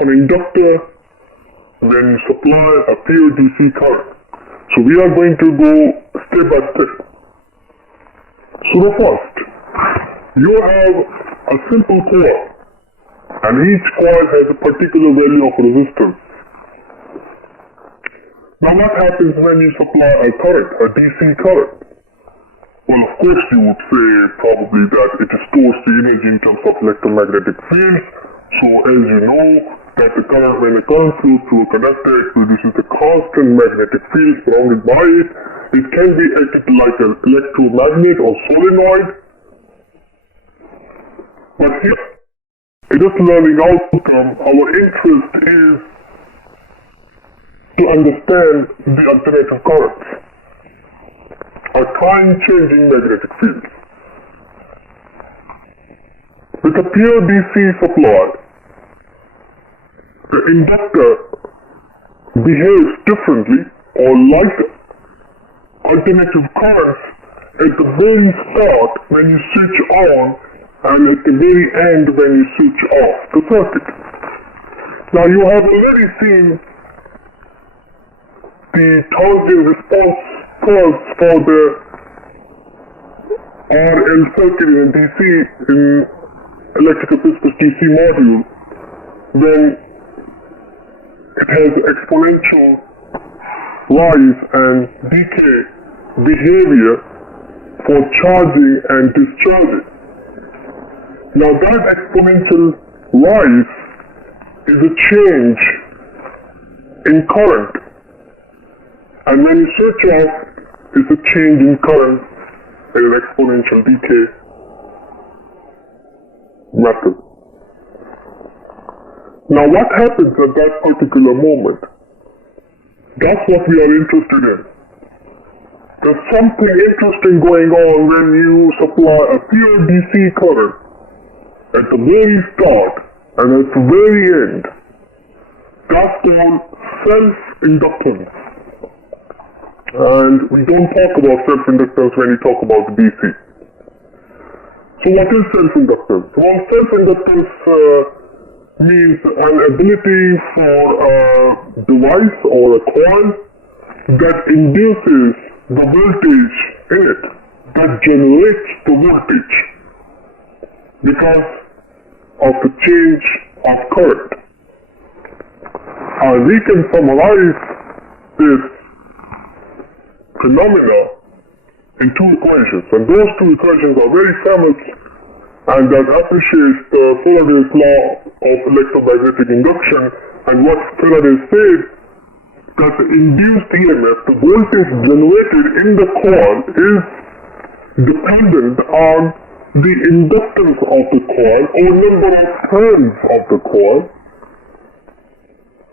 an inductor when you supply a pure DC current. So we are going to go step by step. So the first, you have a simple coil, and each coil has a particular value of resistance. Now what happens when you supply a current, a DC current? Well, of course you would say probably that it stores the energy in terms of electromagnetic fields. So as you know, that the current, when the current flows through a conductor, it produces a constant magnetic field surrounded by it. It can be acted like an electromagnet or solenoid. But here, in this learning outcome, our interest is to understand the alternative currents, or time-changing magnetic fields. With a pure DC supply, the inductor behaves differently or like alternative currents at the very start when you switch on and at the very end when you switch off the circuit. Now you have already seen the transient response curves for the RL circuit in DC, in electrical principles DC module, when it has exponential rise and decay behavior for charging and discharging. Now that exponential rise is a change in current, and when you switch off, it's a change in current in an exponential decay method. Now what happens at that particular moment? That's what we are interested in. There's something interesting going on when you supply a pure DC current at the very start and at the very end. That's called self-inductance. And we don't talk about self-inductance when we talk about DC. So what is self-inductance? Well, self-inductance means an ability for a device or a coil that induces the voltage in it, that generates the voltage because of the change of current. We can summarize this phenomena in two equations, and those two equations are very famous and that appreciates the Faraday's law of electromagnetic induction. And what Faraday said, that the induced EMF, the voltage generated in the coil, is dependent on the inductance of the coil or number of turns of the coil.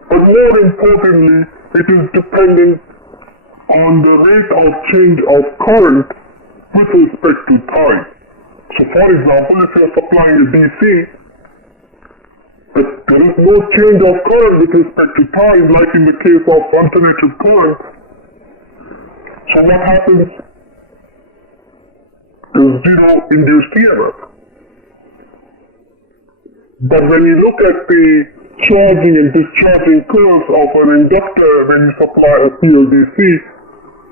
But more importantly, it is dependent on the rate of change of current with respect to time. So for example, if you are supplying a DC, but there is no change of current with respect to time, like in the case of alternative current. So what happens? There is zero induced EMF. But when you look at the charging and discharging curves of an inductor when you supply a pure DC,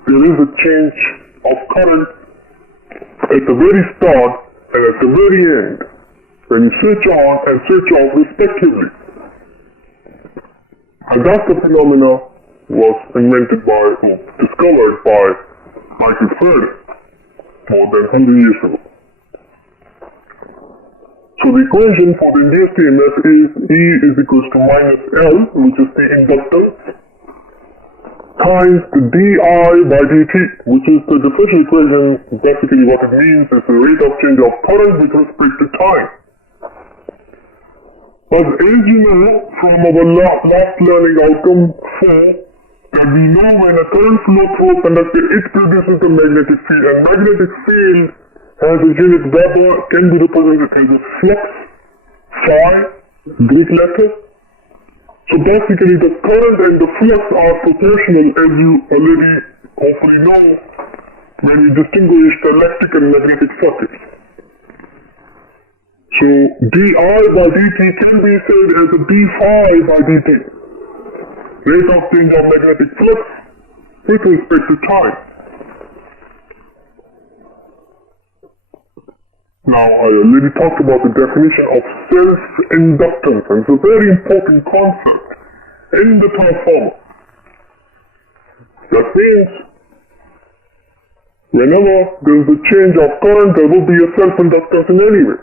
there is a change of current at the very start and at the very end, when you switch on and switch off respectively. And that's the phenomena was invented by, or discovered by Michael Faraday more than 100 years ago. So the equation for the induced EMF is E is equals to minus L, which is the inductance, times the dI by dt, which is the differential equation. Basically what it means is the rate of change of current with respect to time. But as you know from our last learning outcome 4, that we know when a current flows through a conductor, it produces a magnetic field, and magnetic field has a unit Weber, can be represented as a flux, phi, Greek letter. So basically the current and the flux are proportional, as you already hopefully know, when you distinguish the electric and magnetic circuits. So di by dt can be said as a d phi by dt, rate of change of magnetic flux with respect to time. Now, I already talked about the definition of self-inductance, and it's a very important concept in the transformer. That means, whenever there is a change of current, there will be a self-inductance in any way.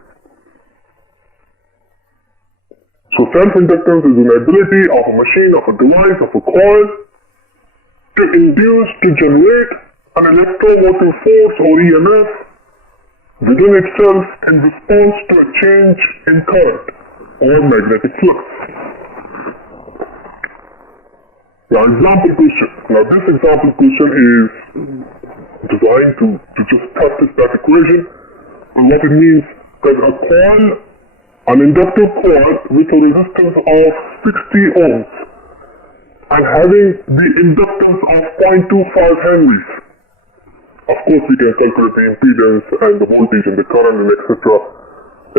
So self-inductance is an ability of a machine, of a device, of a coil to induce, to generate an electromotive force or EMF within itself in response to a change in current or magnetic flux. Now, example question. Now, this example question is designed to just practice that equation, and what it means that a coil, an inductive coil with a resistance of 60 ohms and having the inductance of 0.25 henries. Of course, we can calculate the impedance and the voltage and the current and etc.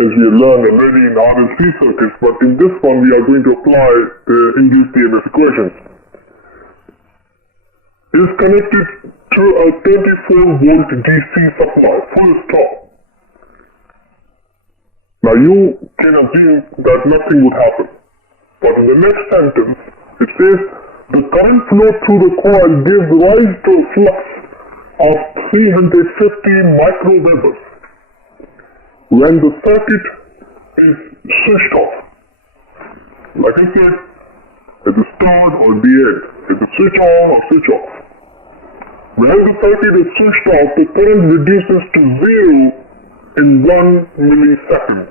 as we have learned already in RLC circuits, but in this one we are going to apply the induced EMF equations. It is connected to a 24-volt DC supply, full stop. Now you can assume that nothing would happen, but in the next sentence it says the current flow through the coil gives rise to a flux of 350 microwebers when the circuit is switched off. Like I said, at the start or the end, at the switch on or switch off. When the circuit is switched off, the current reduces to 0 in 1 millisecond.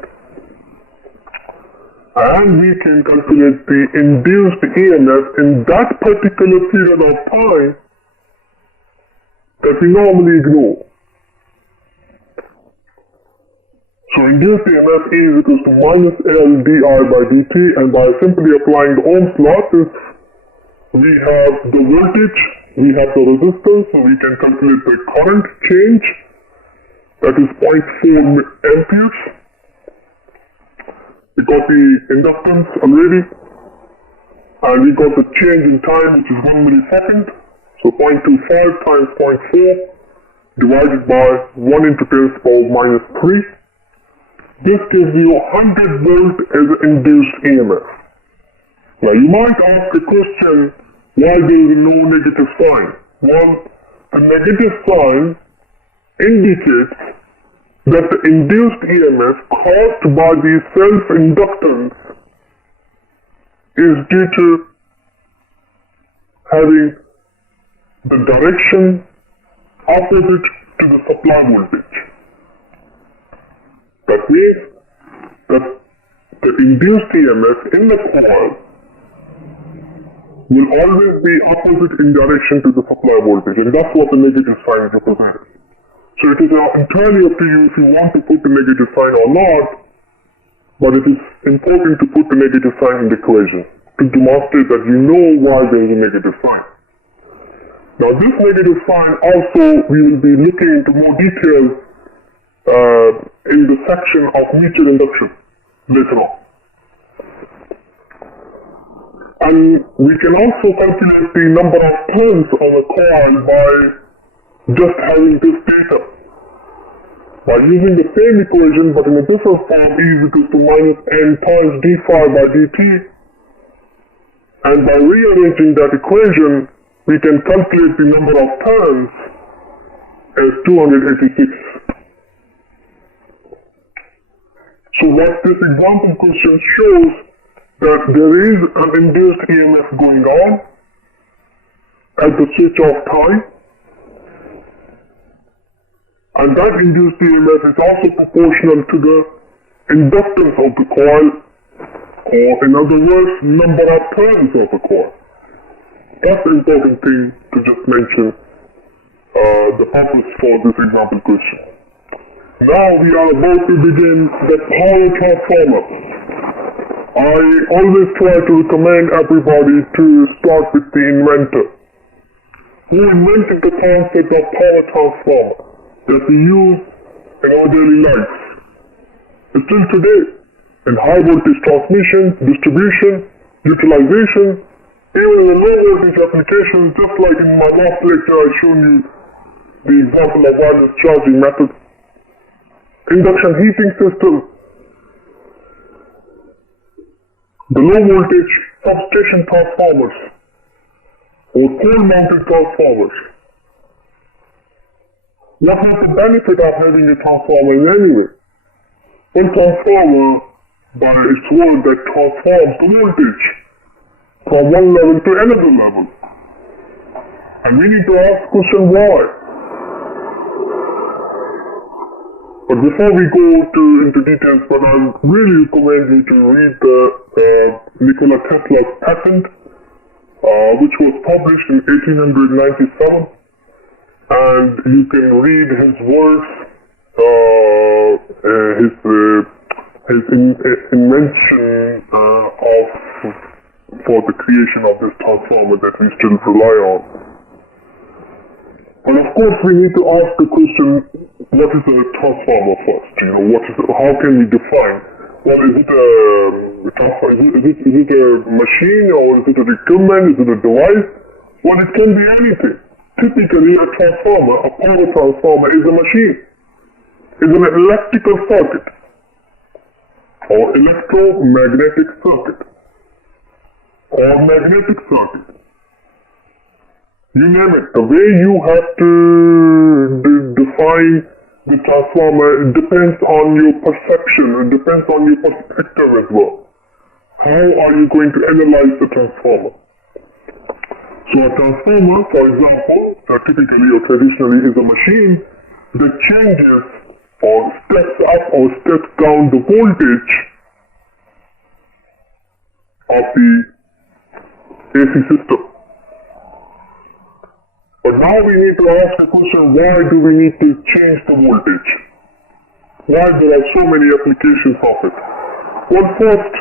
And we can calculate the induced EMF in that particular period of time that we normally ignore. So induced EMF E is equals to minus L di by dt, and by simply applying the Ohm's law, since we have the voltage, we have the resistance, so we can calculate the current change, that is 0.4 amperes. We got the inductance already, and we got the change in time, which is 1 millisecond. So 0.25 times 0.4 divided by 1 into 10 to the power minus 3. This gives you 100 volt as an induced EMF. Now you might ask the question, why there is no negative sign? Well, the negative sign indicates that the induced EMF caused by the self-inductance is due to having the direction opposite to the supply voltage. That means that the induced EMF in the coil will always be opposite in direction to the supply voltage, and that's what the negative sign represents. So it is entirely up to you if you want to put the negative sign or not, but it is important to put the negative sign in the equation to demonstrate that you know why there is a negative sign. Now this negative sign also we will be looking into more detail in the section of mutual induction later on. And we can also calculate the number of turns on a coil by just having this data. By using the same equation but in a different form, E is equals to minus n times d phi by dt, and by rearranging that equation, we can calculate the number of turns as 286. So what this example question shows that there is an induced EMF going on at the switch off time, and that induced EMF is also proportional to the inductance of the coil, or in other words, number of turns of the coil. That's the important thing to just mention, the purpose for this example question. Now we are about to begin the power transformer. I always try to recommend everybody to start with the inventor, who invented the concept of power transformer that we use in our daily life. Still today, in high voltage transmission, distribution, utilization, even in the low voltage applications, just like in my last lecture I showed you the example of wireless charging method. Induction heating system, the low voltage substation transformers or coal mounted transformers. What is the benefit of having a transformer anyway? One transformer, by its word, that transforms the voltage from one level to another level. And we need to ask the question why. But before we go into details, but I really recommend you to read the Nikola Tesla's patent, which was published in 1897, and you can read his works, his invention for the creation of this transformer that we still rely on. And of course, we need to ask the question, what is a transformer first? How can we define? Well, is it a machine, or is it an equipment? Is it a device? Well, it can be anything. Typically, a transformer, a power transformer, is a machine. It's an electrical circuit, or electromagnetic circuit, or magnetic circuit. You name it. The way you have to define the transformer, it depends on your perception, it depends on your perspective as well. How are you going to analyze the transformer? So a transformer, for example, typically or traditionally is a machine that changes or steps up or steps down the voltage of the AC system. But now we need to ask the question, why do we need to change the voltage? Why there are so many applications of it? Well, first,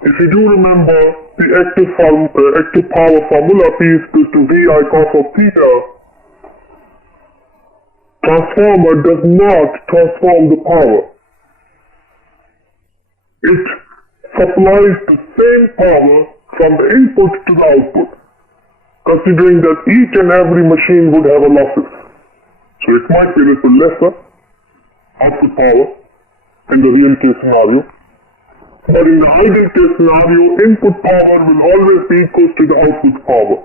if you do remember the active power formula, P is equal to VI cos of theta, transformer does not transform the power. It supplies the same power from the input to the output, considering that each and every machine would have a losses. So it might be a little lesser output power in the real case scenario, but in the ideal case scenario, input power will always be equal to the output power.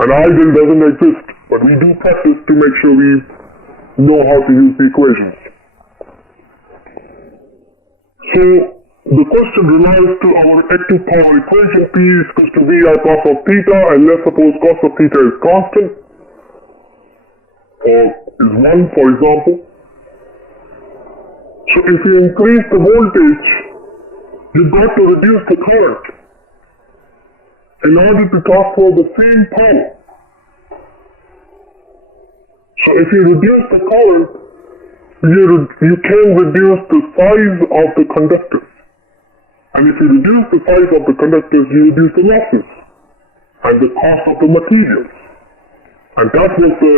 And ideal doesn't exist, but we do practice to make sure we know how to use the equations. So the question relies to our active power equation, P is equal to VI cos of theta, and let's suppose cos of theta is constant, or is 1 for example. So if you increase the voltage, you've got to reduce the current in order to transfer the same power. So if you reduce the current, you can reduce the size of the conductors. And if you reduce the size of the conductors, you reduce the losses and the cost of the materials. And that was the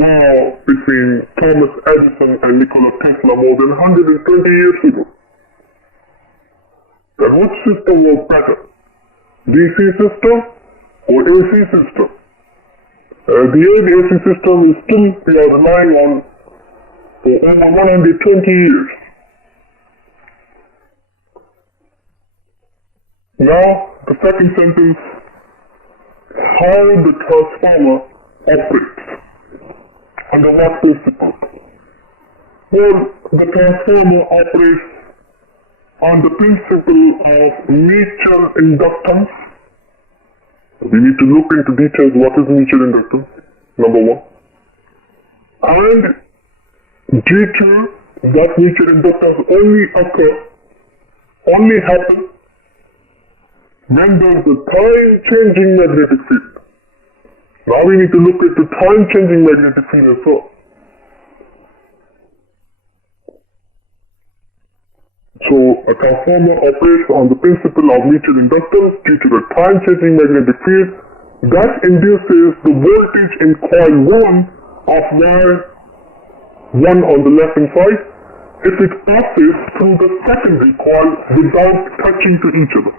war between Thomas Edison and Nikola Tesla more than 120 years ago. Then which system was better? DC system or AC system? The AC system is still we are relying on for over 120 years. Now, the second sentence, how the transformer operates. Under what principle? Well, the transformer operates on the principle of mutual inductance. We need to look into details what is mutual inductance, number one. And due to that mutual inductance only happens when there is a time-changing magnetic field. Now we need to look at the time-changing magnetic field as well. So a transformer operates on the principle of mutual inductance due to the time-changing magnetic field that induces the voltage in coil 1 of wire 1 on the left hand side if it passes through the secondary coil without touching to each other.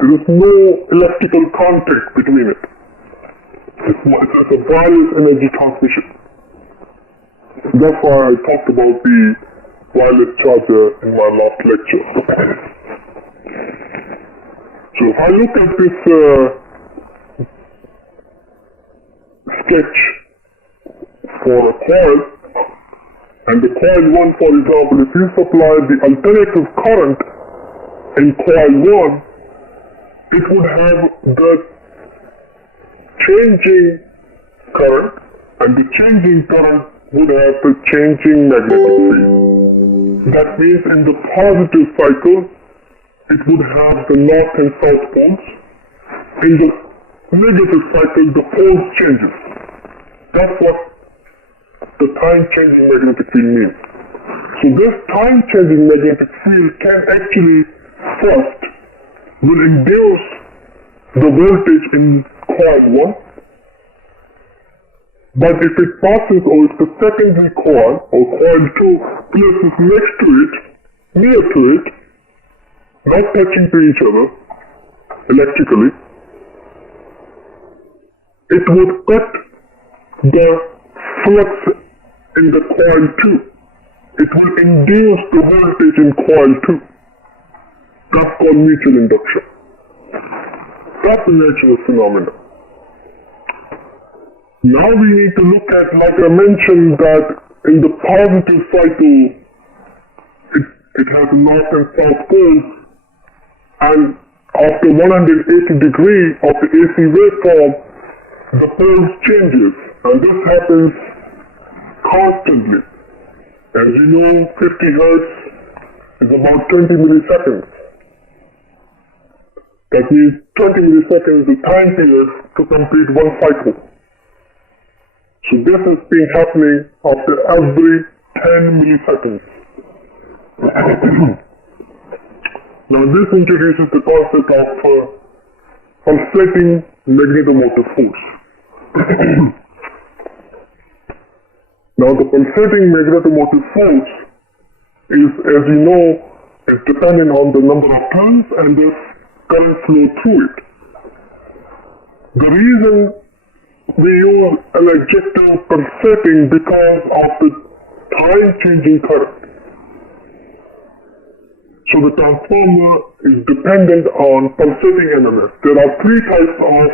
There is no electrical contact between it. It's a wireless energy transmission. That's why I talked about the wireless charger in my last lecture. So if I look at this sketch for a coil, and the coil 1, for example, if you supply the alternative current in coil 1, it would have the changing current, and the changing current would have the changing magnetic field. That means in the positive cycle, it would have the north and south poles. In the negative cycle, the poles changes. That's what the time-changing magnetic field means. So this time-changing magnetic field can actually first will induce the voltage in coil 1, but if it passes, or if the secondary coil or coil 2 places next to it, near to it, not touching to each other electrically, it would cut the flux in the coil 2. It will induce the voltage in coil 2. That's called mutual induction. That's the natural phenomenon. Now we need to look at, like I mentioned, that in the positive cycle, it has north and south poles, and after 180 degrees of the AC waveform, the poles changes, and this happens constantly. As you know, 50 Hertz is about 20 milliseconds. That means 20 milliseconds is the time period to complete one cycle. So this has been happening after every 10 milliseconds. Now this introduces the concept of pulsating magnetomotive force. Now the pulsating magnetomotive force is, as you know, is dependent on the number of turns and the current flow through it. The reason we use an adjective pulsating because of the time-changing current. So the transformer is dependent on pulsating MMF. There are three types of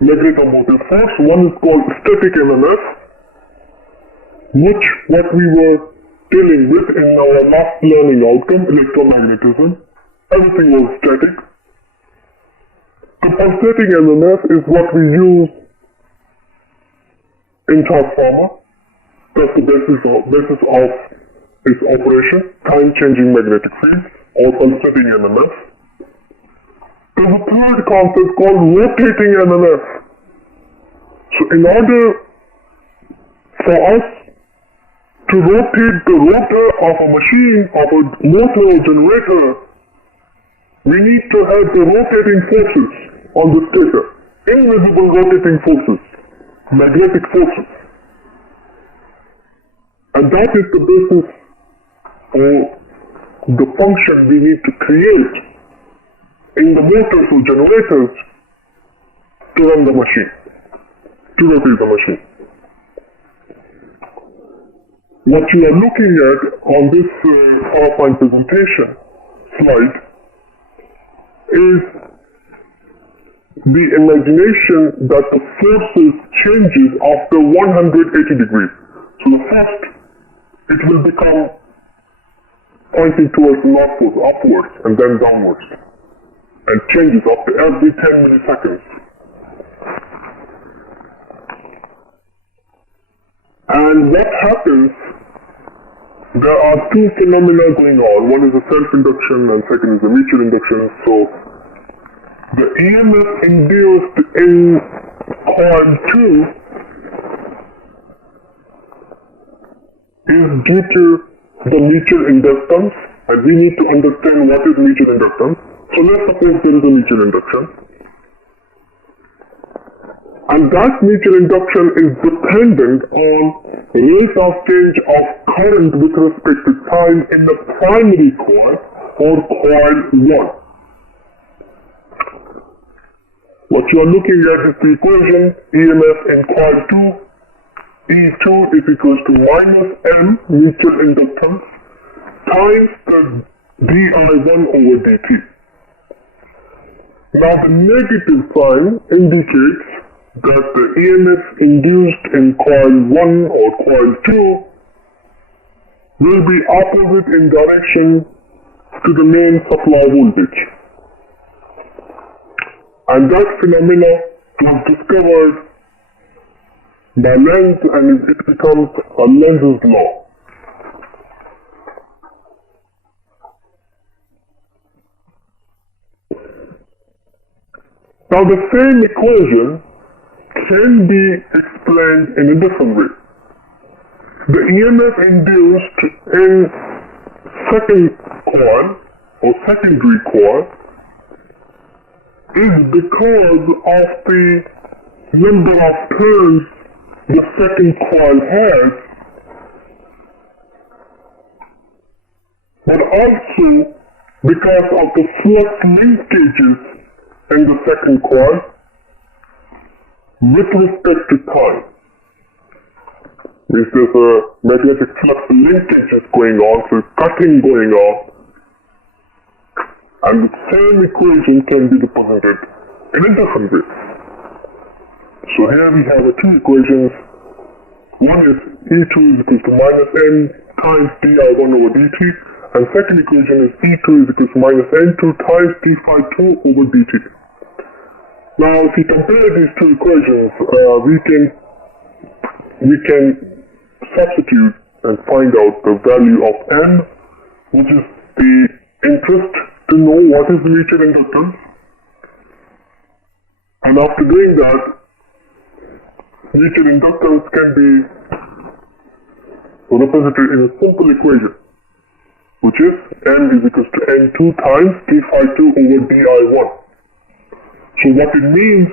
magnetomotive force. One is called static MMF, which what we were dealing with in our last learning outcome, electromagnetism. Everything was static. The pulsating MMF is what we use in transformer. That's the basis of its operation, time-changing magnetic field, or pulsating MMF. There's a third concept called rotating MMF. So in order for us to rotate the rotor of a machine, of a motor or generator, we need to have the rotating forces on the stator, invisible rotating forces, magnetic forces. And that is the basis or the function we need to create in the motors or generators to run the machine, to rotate the machine. What you are looking at on this PowerPoint presentation slide is the imagination that the forces changes after 180 degrees. So the first, it will become pointing towards northwards, upwards, and then downwards, and changes after every 10 milliseconds. And what happens, there are two phenomena going on. One is the self-induction and second is the mutual induction. So the EMF induced in coil 2 is due to the mutual inductance, and we need to understand what is mutual inductance. So let's suppose there is a mutual induction. And that mutual induction is dependent on rate of change of current with respect to time in the primary coil or coil 1. What you are looking at is the equation EMF in coil 2, E2 is equals to minus M mutual inductance times the di1 over dt. Now the negative sign indicates that the EMF induced in coil 1 or coil 2 will be opposite in direction to the main supply voltage. And that phenomena was discovered by Lenz, and it becomes a Lenz's law. Now the same equation can be explained in a different way. The EMF induced in second coil or secondary coil is because of the number of turns the second coil has, but also because of the flux linkages in the second coil with respect to time. If there's a magnetic flux linkages going on, so cutting going on, and the same equation can be represented in a different way. So here we have two equations. One is E2 is equal to minus N times di1 over dt, and second equation is E2 is equal to minus N2 times d phi 2 over dt. Now if we compare these two equations, we can substitute and find out the value of N, which is the interest to know what is mutual inductance, and after doing that, mutual inductance can be represented in a simple equation, which is N is equal to N2 times d phi 2 over di1. So what it means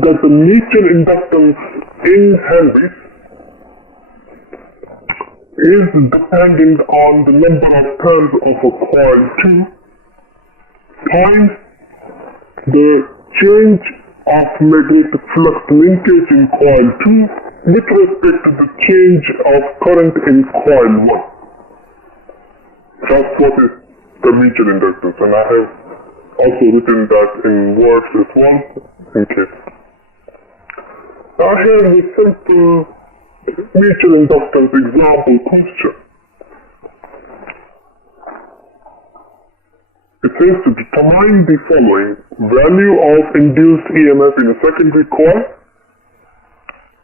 that the mutual inductance in Henry is dependent on the number of turns of a coil 2 times the change of magnetic flux linkage in coil 2 with respect to the change of current in coil 1. That's what is the mutual inductance, and I have also written that in words as well, in case. Now here is a simple mutual inductance example question. It says to determine the following value of induced EMF in a secondary coil,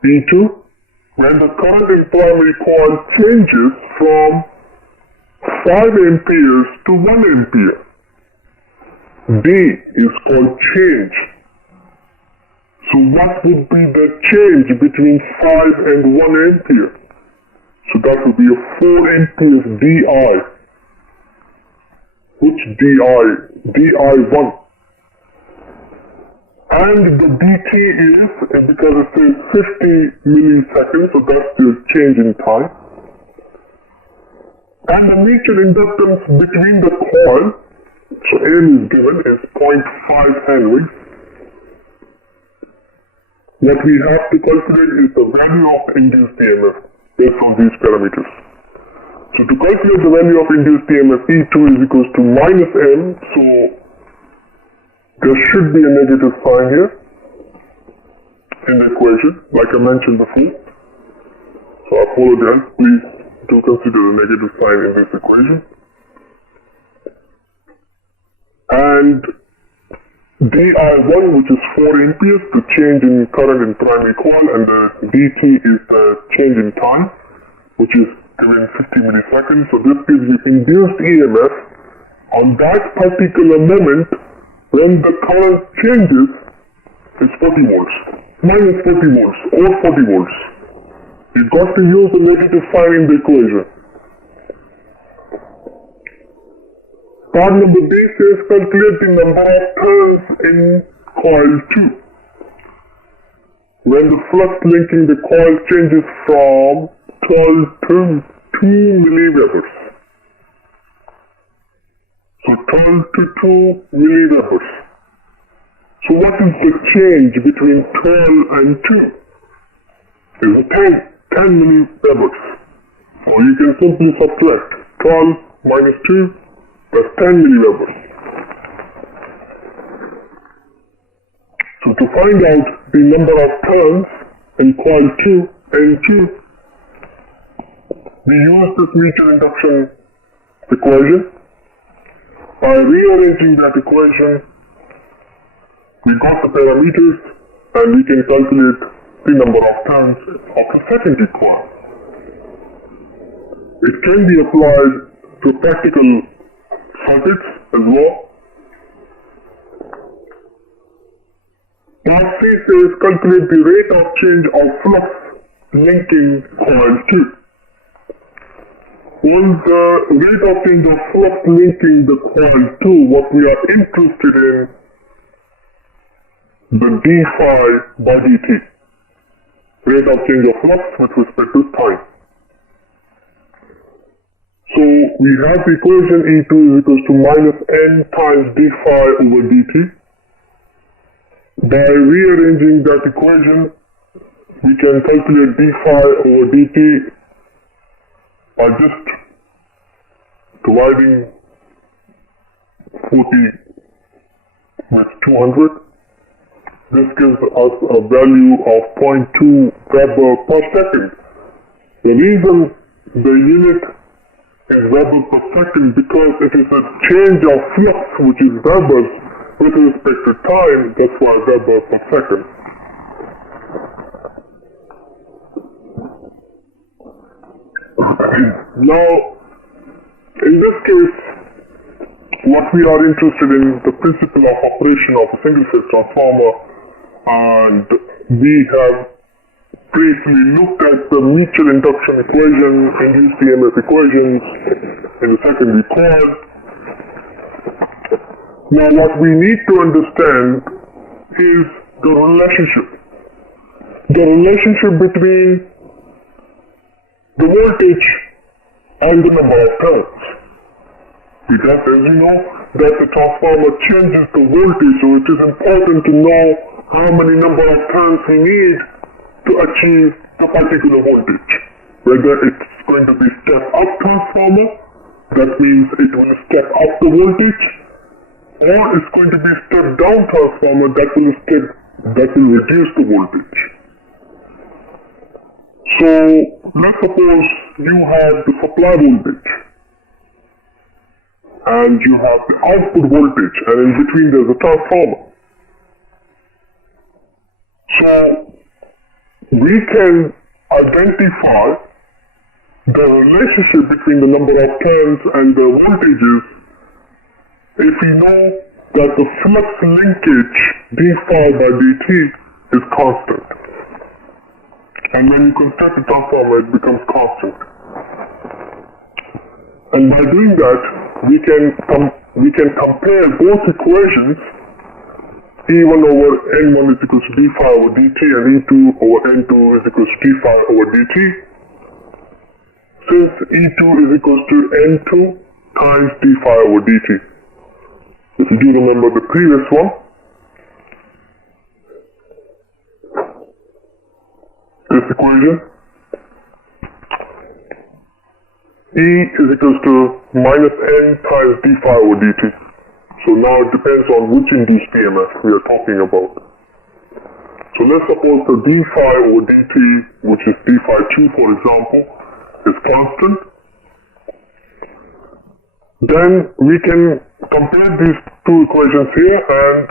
E2, when the current in primary coil changes from 5 amperes to 1 ampere. D is called change. So what would be the change between 5 and 1 ampere? So that would be a 4 amperes DI. Which DI? DI1. And the DT is, because it says 50 milliseconds, so that's the change in time. And the mutual inductance between the coil, so N is given, is 0.5 Henry. What we have to calculate is the value of induced EMF based on these parameters. So to calculate the value of induced EMF, E2 is equals to minus M, so there should be a negative sign here in the equation, like I mentioned before. So I apologize, please do consider the negative sign in this equation. And DI1, which is 4 amperes, the change in current in primary coil, and the DT is the change in time, which is given 50 milliseconds. So this gives you induced EMF on that particular moment when the current changes is 40 volts, minus 40 volts, or 40 volts. You've got to use the negative sign in the equation. Part number B says calculate the number of turns in coil 2. When the flux linking the coil changes from 12 to 2 milliwebers. So 12 to 2 milliwebers. So what is the change between 12 and 2? It's 10 milliwebers. Or you can simply subtract 12 minus 2, that's 10 milliwebers. So to find out the number of turns in coil 2 and 2, we use this mutual induction equation. By rearranging that equation, we got the parameters and we can calculate the number of turns of the secondary coil. It can be applied to practical circuits as well. Part C says calculate the rate of change of flux linking coil 2. On the rate of change of flux linking the coil 2, what we are interested in, the d phi by dt. Rate of change of flux with respect to time. So we have the equation E2 is equals to minus n times d phi over dt. By rearranging that equation, we can calculate d phi over dt by just dividing 40 with 200. This gives us a value of 0.2 Weber per second. The reason the unit is Weber per second because it is a change of flux which is Webers with respect to time, that's why Weber per second. Now, in this case, what we are interested in, the principle of operation of a single-phase transformer, and we have briefly looked at the mutual induction equation, induced EMF equations in the secondary coil. Now, what we need to understand is the relationship. The relationship between the voltage and the number of turns. Because as you know, that the transformer changes the voltage, so it is important to know how many number of turns we need to achieve the particular voltage. Whether it's going to be step-up transformer, that means it will step up the voltage, or it's going to be step-down transformer that will reduce the voltage. So, let's suppose you have the supply voltage and you have the output voltage, and in between there's a transformer. So, we can identify the relationship between the number of turns and the voltages if we know that the flux linkage d phi by dt is constant. And when you construct the transformer, it becomes constant. And by doing that, we can compare both equations. E1 over N1 is equals to d phi over dt, and E2 over N2 is equals to d phi over dt. Since E2 is equals to N2 times d phi over dt. If you do remember the previous one, this equation, E is equals to minus N times d phi over dt. So now it depends on which induced EMF we are talking about. So let's suppose the d phi over dt, which is d phi 2 for example, is constant. Then we can compare these two equations here, and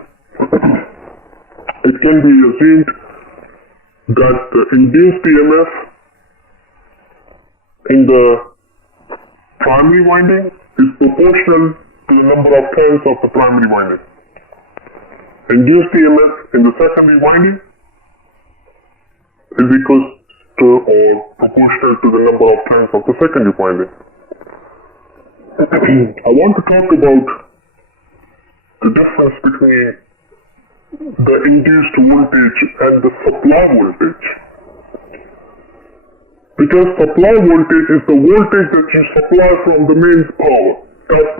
it can be assumed that the induced EMF in the primary winding is proportional to the number of turns of the primary winding. Induced EMF in the secondary winding is equal to or proportional to the number of turns of the secondary winding. I want to talk about the difference between the induced voltage and the supply voltage. Because supply voltage is the voltage that you supply from the mains power. That's,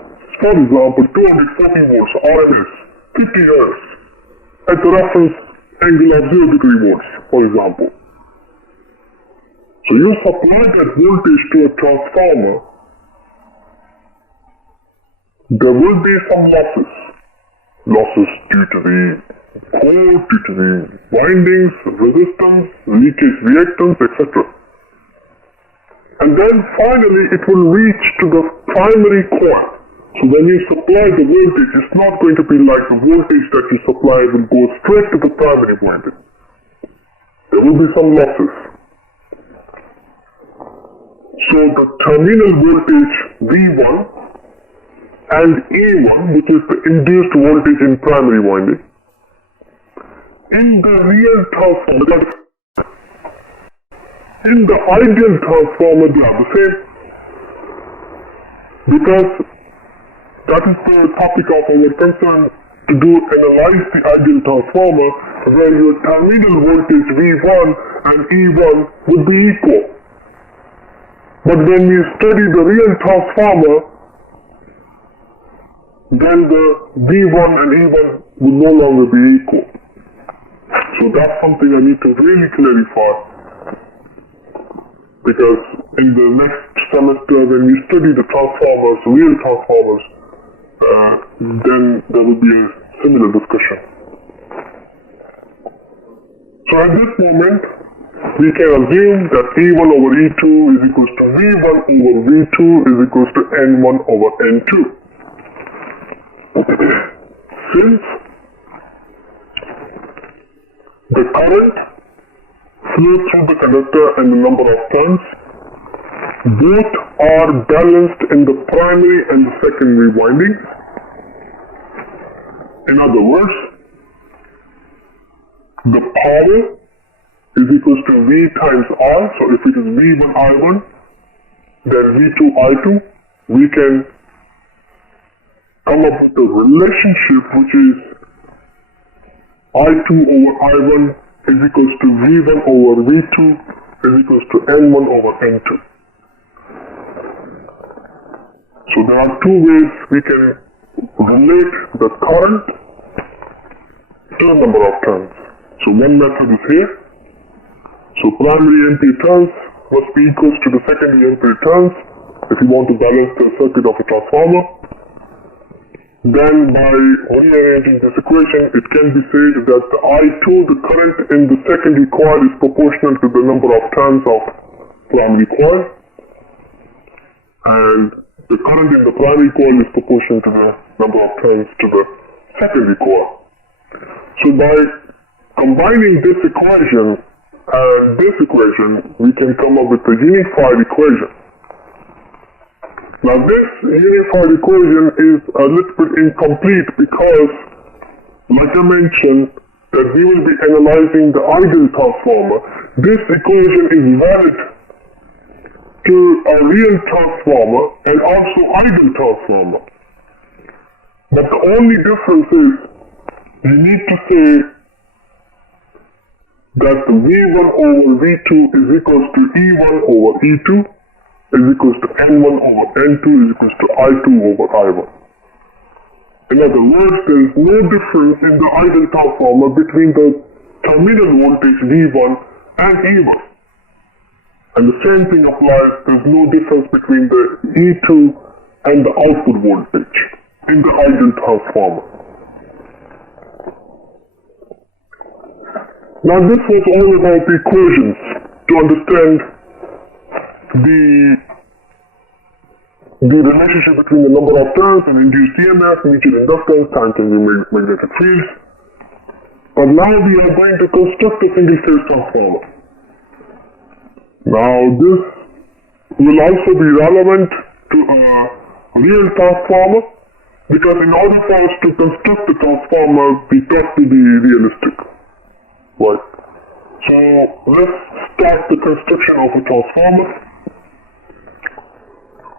for example, 240 volts RMS, 50 Hz, at the reference angle of 0 degree volts, for example. So you supply that voltage to a transformer, there will be some losses. Losses due to the core, due to the windings, resistance, leakage reactance, etc. And then finally it will reach to the primary coil. So when you supply the voltage, it's not going to be like the voltage that you supply will go straight to the primary winding. There will be some losses. So the terminal voltage V1 and E1, which is the induced voltage in primary winding, in the real transformer, in the ideal transformer, they are the same, because that is the topic of our concern, to analyze the ideal transformer, where your terminal voltage V1 and E1 would be equal. But when we study the real transformer, then the V1 and E1 would no longer be equal. So that's something I need to really clarify, because in the next semester when we study the transformers, real transformers, then there will be a similar discussion. So at this moment, we can assume that E1 over E2 is equals to V1 over V2 is equals to N1 over N2. Since the current flows through the conductor and the number of turns, both are balanced in the primary and the secondary windings. In other words, the power is equals to V times I. So if it is V1 I1, then V2 I2, we can come up with a relationship which is I2 over I1 is equals to V1 over V2 is equals to N1 over N2. So there are two ways we can relate the current to the number of turns. So one method is here. So primary ampere turns must be equals to the secondary ampere turns if you want to balance the circuit of a transformer. Then by rearranging this equation, it can be said that the I2, the current in the secondary coil, is proportional to the number of turns of primary coil, and the current in the primary coil is proportional to the number of turns to the secondary coil. So by combining this equation and this equation, we can come up with a unified equation. Now this unified equation is a little bit incomplete because, like I mentioned, that we will be analyzing the ideal transformer. This equation is valid to a real transformer and also ideal transformer. But the only difference is you need to say that the V1 over V2 is equals to E1 over E2 is equals to N1 over N2 is equals to I2 over I1. In other words, there is no difference in the ideal transformer between the terminal voltage V1 and E1. And the same thing applies, there is no difference between the E2 and the output voltage in the ideal transformer. Now this was all about the equations to understand the relationship between the number of turns and induced EMF, mutual inductance, time changing magnetic fields. But now we are going to construct a single phase transformer. Now this will also be relevant to a real transformer, because in order for us to construct the transformer, we have to be realistic. Right. So let's start the construction of a transformer.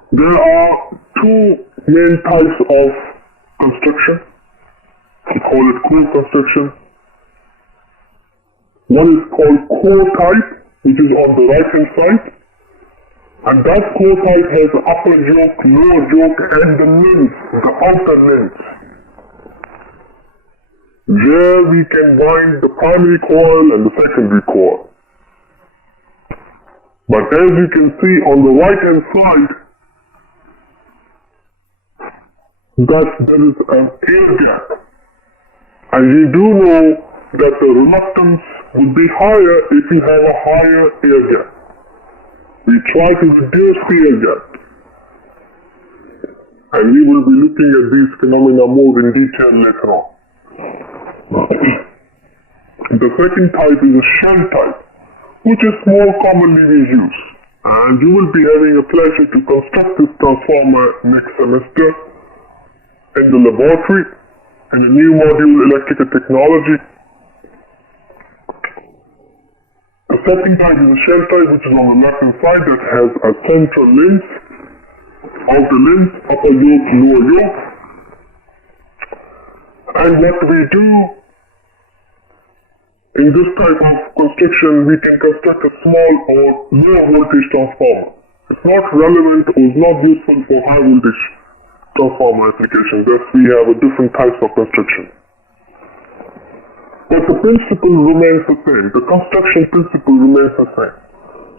There are two main types of construction. We call it core construction. One is called core type, which is on the right hand side, And that core type has upper yoke, lower yoke, and the lens, the outer lens. There we can wind the primary coil and the secondary coil. But as you can see on the right hand side, that there is an air gap. And you do know that the reluctance would be higher if you have a higher air gap. We try to reduce the air gap. And we will be looking at these phenomena more in detail later on. The second type is a shell type, which is more commonly we use. And you will be having a pleasure to construct this transformer next semester in the laboratory in a new module, Electrical Technology. The second type is a shell type, which is on the left hand side, that has a central lens, outer lens, upper yoke, lower yoke. And what we do in this type of construction, we can construct a small or low voltage transformer. It's not relevant or is not useful for high voltage transformer applications. Thus, we have a different types of construction. But the principle remains the same. The construction principle remains the same.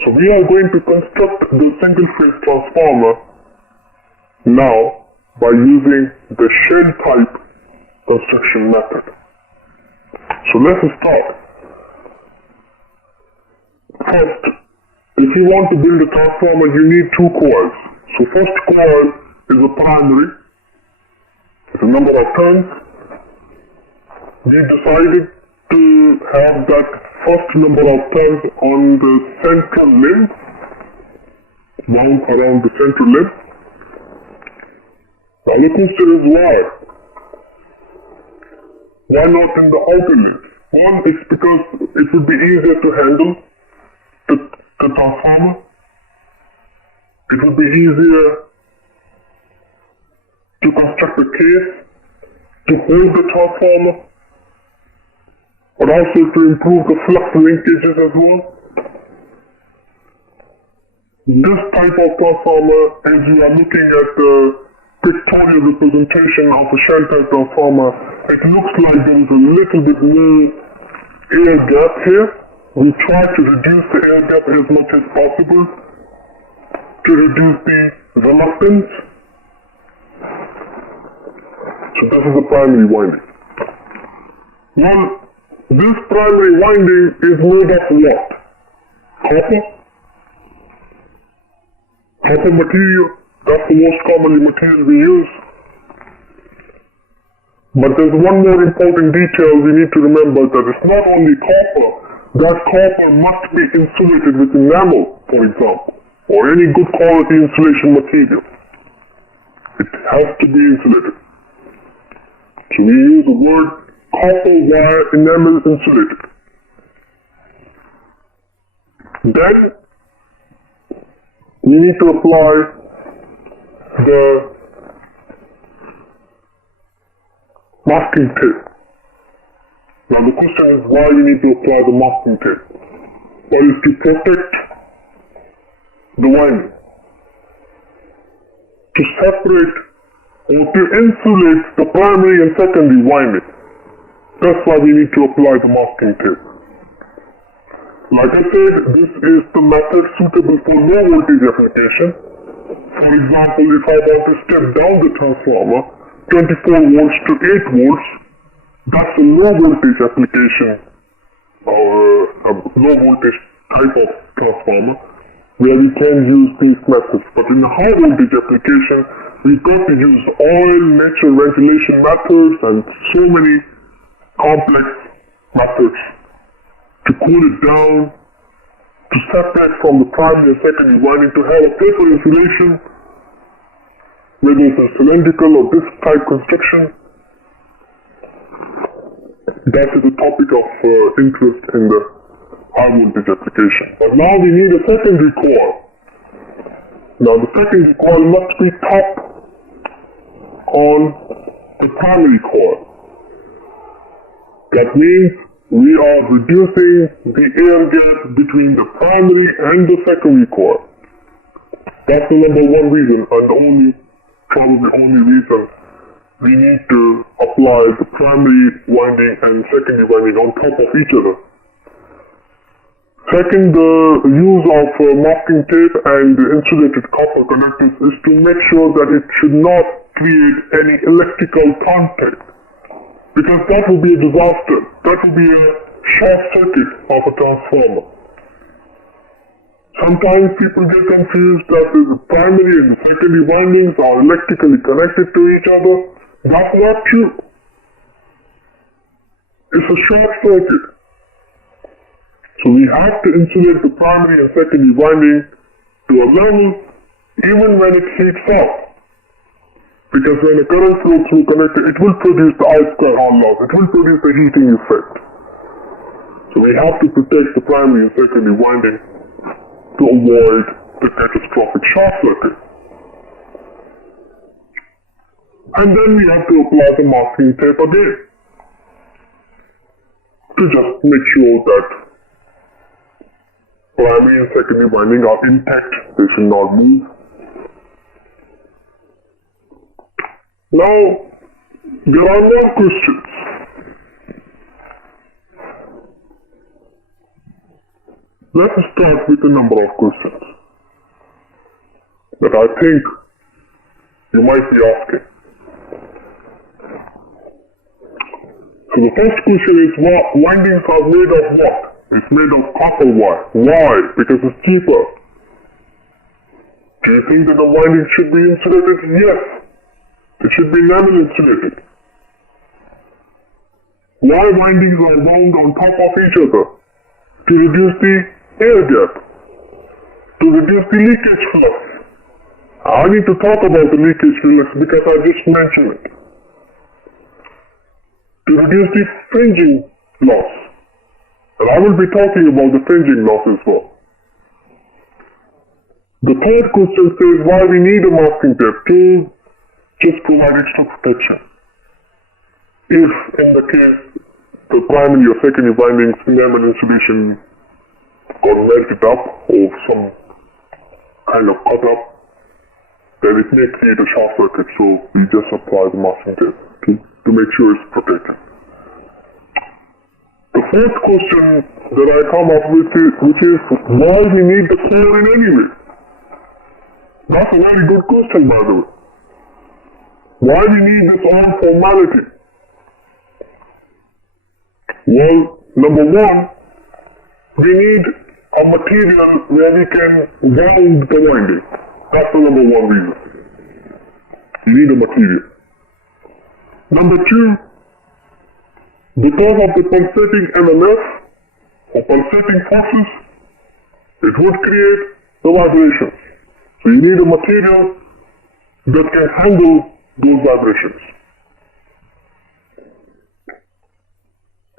So we are going to construct the single phase transformer now by using the shell type construction method. So let's start. First, if you want to build a transformer, you need two coils. So first coil is a primary, the number of turns. We decided to have that first number of turns on the central limb, wound around the central limb. Now the question is why? Why not in the outer limb? One is because it would be easier to handle the transformer. It would be easier to construct a case, to hold the transformer, but also to improve the flux linkages as well. This type of transformer, as you are looking at the pictorial representation of a shell type transformer, it looks like there is a little bit more air gap here. We try to reduce the air gap as much as possible to reduce the reluctance. So this is the primary winding. Well, this primary winding is made of what? Copper? Copper material. That's the most commonly material we use. But there's one more important detail we need to remember, that it's not only copper. That copper must be insulated with enamel, for example, or any good quality insulation material. It has to be insulated. So we use the word copper wire enamel insulated. Then we need to apply the masking tape. Now the question is why we need to apply the masking tape. Well, it's to protect the winding, to separate or to insulate the primary and secondary winding. That's why we need to apply the masking tape. Like I said, this is the method suitable for low voltage application. For example, if I want to step down the transformer 24 volts to 8 volts, that's a low voltage application, or a low voltage type of transformer, where we can use these methods. But in a high voltage application, we've got to use oil, natural ventilation methods, and so many complex methods to cool it down, to separate from the primary and secondary winding, to have a paper insulation, whether it's a cylindrical or disc type construction. That is a topic of interest in the high voltage application. But now we need a secondary coil. Now the secondary coil must be top on the primary coil. That means we are reducing the air gap between the primary and the secondary coil. That's the number one reason, and probably only reason we need to apply the primary winding and secondary winding on top of each other. Second, the use of masking tape and insulated copper connectors is to make sure that it should not create any electrical contact, because that would be a disaster. That would be a short circuit of a transformer. Sometimes people get confused that the primary and the secondary windings are electrically connected to each other. That's not true. It's a short circuit. So we have to insulate the primary and secondary winding to a level even when it heats up. Because when the current flows through connector, it will produce the I2R loss. It will produce the heating effect. So we have to protect the primary and secondary winding to avoid the catastrophic short circuit. And then we have to apply the masking tape again to just make sure that primary and secondary winding are intact. They should not move. Now, there are more questions. Let us start with a number of questions that I think you might be asking. So the first question is, windings are made of what? It's made of copper wire. Why? Because it's cheaper. Do you think that the windings should be insulated? Yes. It should be laminate insulated. Why windings are bound on top of each other? To reduce the air gap. To reduce the leakage flux. I need to talk about the leakage flux because I just mentioned it. To reduce the fringing loss. And I will be talking about the fringing loss as well. The third question says why we need a masking tape to just provide extra protection. If in the case the primary or secondary windings enamel insulation got melted up or some kind of cut up, then it may create a short circuit, so we just apply the masking tape to make sure it's protected. The fourth question that I come up with which is why we need the core in any way. That's a very good question, by the way. Why we need this all formality? Well, number one, we need a material where we can wound the winding. That's the number one reason. We need a material. Number two, because of the pulsating MMF or pulsating forces, it would create the vibrations. So you need a material that can handle those vibrations.